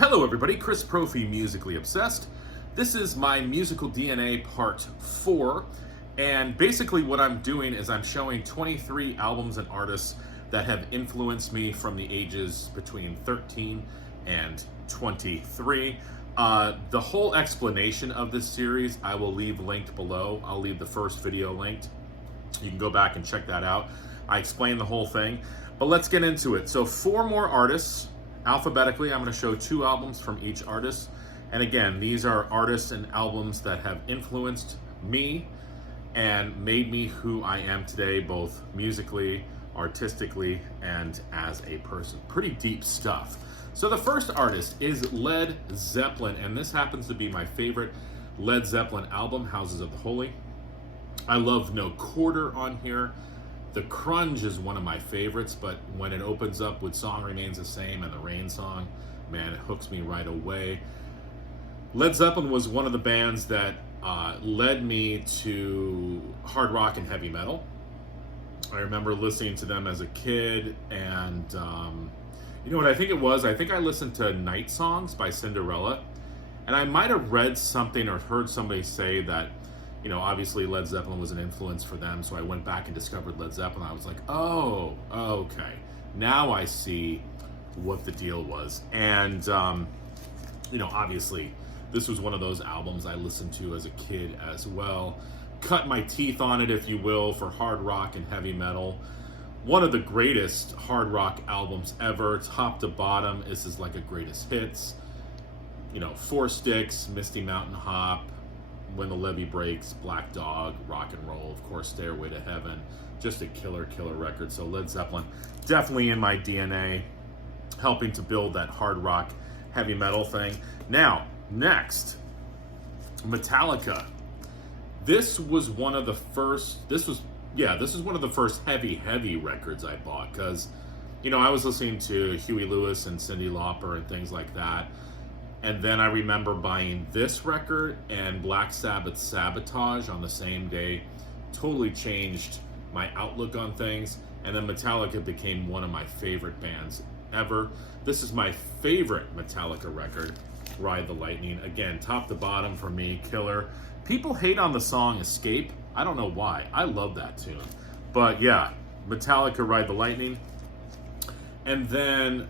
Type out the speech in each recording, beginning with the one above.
Hello everybody, Chris Profi, Musically Obsessed. This is my musical DNA part 4, and basically what I'm doing is I'm showing 23 albums and artists that have influenced me from the ages between 13 and 23. The whole explanation of this series I will leave linked below. I'll leave the first video linked. You can go back and check that out. I explain the whole thing, but let's get into it. So 4 more artists. Alphabetically, I'm going to show 2 albums from each artist. And again, these are artists and albums that have influenced me and made me who I am today, both musically, artistically, and as a person. Pretty deep stuff. So the first artist is Led Zeppelin, and this happens to be my favorite Led Zeppelin album, Houses of the Holy. I love No Quarter on here. The Crunge is one of my favorites, but when it opens up with Song Remains the Same and the Rain song, man, it hooks me right away. Led Zeppelin was one of the bands that led me to hard rock and heavy metal. I remember listening to them as a kid, and you know what I think it was? I think I listened to Night Songs by Cinderella, and I might have read something or heard somebody say that, you know, obviously Led Zeppelin was an influence for them, so I went back and discovered Led Zeppelin. I was like, oh, okay. Now I see what the deal was. And, you know, obviously, this was one of those albums I listened to as a kid as well. Cut my teeth on it, if you will, for hard rock and heavy metal. One of the greatest hard rock albums ever, top to bottom. This is like a greatest hits. You know, Four Sticks, Misty Mountain Hop, When the Levee Breaks, Black Dog, Rock and Roll, of course, Stairway to Heaven. Just a killer record. So Led Zeppelin, definitely in my DNA, helping to build that hard rock, heavy metal thing. Now, next, Metallica. This was one of the first, this was one of the first heavy records I bought, because, you know, I was listening to Huey Lewis and Cyndi Lauper and things like that. And then I remember buying this record and Black Sabbath's Sabotage on the same day. Totally changed my outlook on things. And then Metallica became one of my favorite bands ever. This is my favorite Metallica record, Ride the Lightning. Again, top to bottom for me, killer. People hate on the song Escape. I don't know why. I love that tune. But yeah, Metallica, Ride the Lightning. And then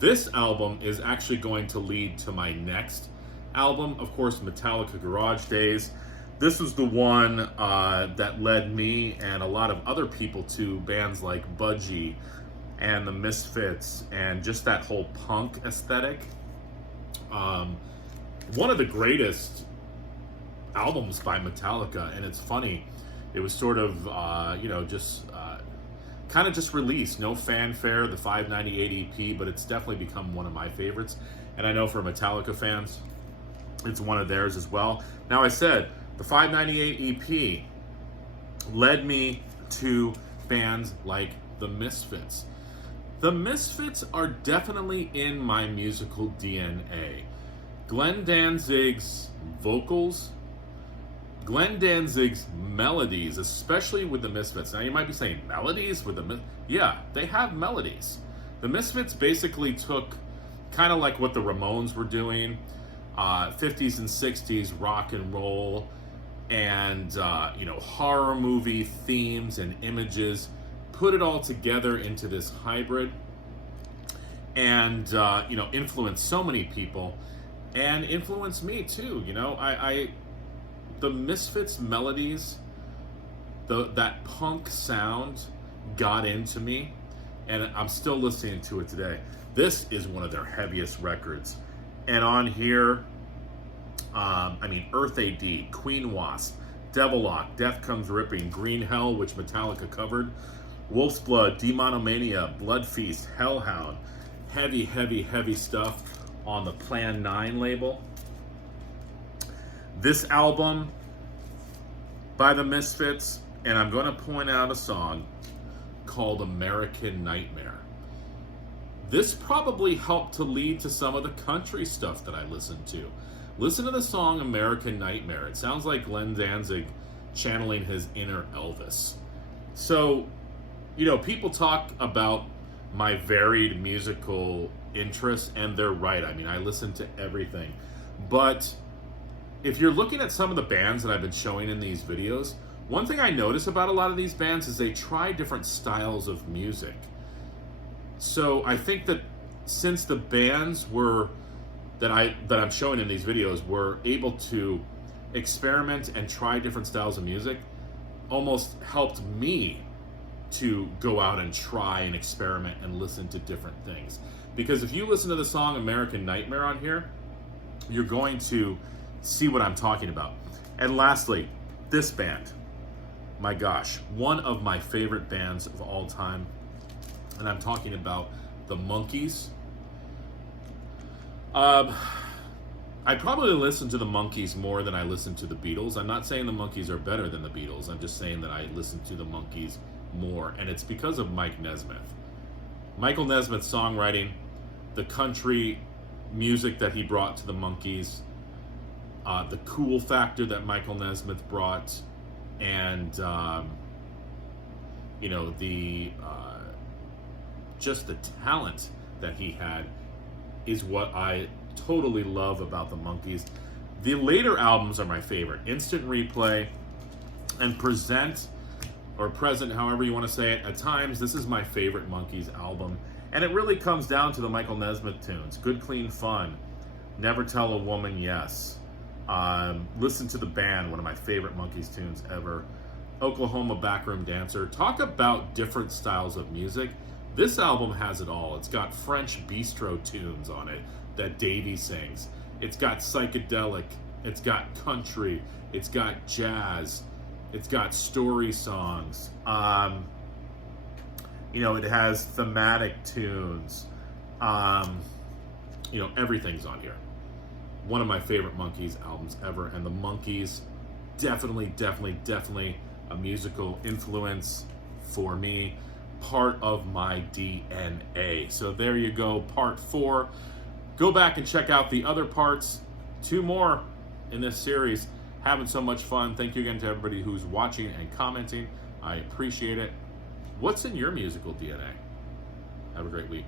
this album is actually going to lead to my next album, of course, Metallica Garage Days. This was the one that led me and a lot of other people to bands like Budgie and the Misfits and just that whole punk aesthetic. One of the greatest albums by Metallica, and it's funny, it was sort of, you know, just kind of just released, no fanfare, the 598 EP, but it's definitely become one of my favorites. And I know for Metallica fans, it's one of theirs as well. Now, I said the 598 EP led me to bands like the Misfits. The Misfits are definitely in my musical DNA. Glenn Danzig's vocals, Glenn Danzig's melodies, especially with the Misfits. Now you might be saying, melodies with the Misfits? Yeah, they have melodies. The Misfits basically took kind of like what the Ramones were doing, 50s and 60s rock and roll, and you know, horror movie themes and images, put it all together into this hybrid, and you know, influenced so many people, and influenced me too. You know, the Misfits melodies, that punk sound got into me, and I'm still listening to it today. This is one of their heaviest records. And on here, I mean, Earth AD, Queen Wasp, Devilock, Death Comes Ripping, Green Hell, which Metallica covered, Wolf's Blood, Demonomania, Blood Feast, Hellhound. Heavy stuff on the Plan 9 label. This album by the Misfits, and I'm going to point out a song called American Nightmare. This probably helped to lead to some of the country stuff that I listened to. Listen to the song American Nightmare. It sounds like Glenn Danzig channeling his inner Elvis. So, you know, people talk about my varied musical interests, and they're right. I mean, I listen to everything. But if you're looking at some of the bands that I've been showing in these videos, one thing I notice about a lot of these bands is they try different styles of music. So I think that since the bands that I'm showing in these videos were able to experiment and try different styles of music, almost helped me to go out and try and experiment and listen to different things. Because if you listen to the song American Nightmare on here, you're going to see what I'm talking about. And lastly, this band, my gosh, one of my favorite bands of all time, and I'm talking about the Monkees. I probably listen to the Monkees more than I listen to the Beatles. I'm not saying the Monkees are better than the Beatles. I'm just saying that I listen to the Monkees more, and it's because of Mike Nesmith. Michael Nesmith's songwriting, the country music that he brought to the Monkees, the cool factor that Michael Nesmith brought, and just the talent that he had is what I totally love about the Monkees. The later albums are my favorite. Instant Replay and Present, or Present, however you want to say it. At times, this is my favorite Monkees album. And it really comes down to the Michael Nesmith tunes. Good Clean Fun, Never Tell a Woman Yes, Listen to the Band, one of my favorite Monkees tunes ever, Oklahoma Backroom Dancer. Talk about different styles of music. This album has it all. It's got French bistro tunes on it that Davey sings. It's got psychedelic. It's got country. It's got jazz. It's got story songs. It has thematic tunes. Everything's on here. One of my favorite Monkees albums ever. And the Monkees, definitely a musical influence for me. Part of my DNA. So there you go, part 4. Go back and check out the other parts. 2 more in this series. Having so much fun. Thank you again to everybody who's watching and commenting. I appreciate it. What's in your musical DNA? Have a great week.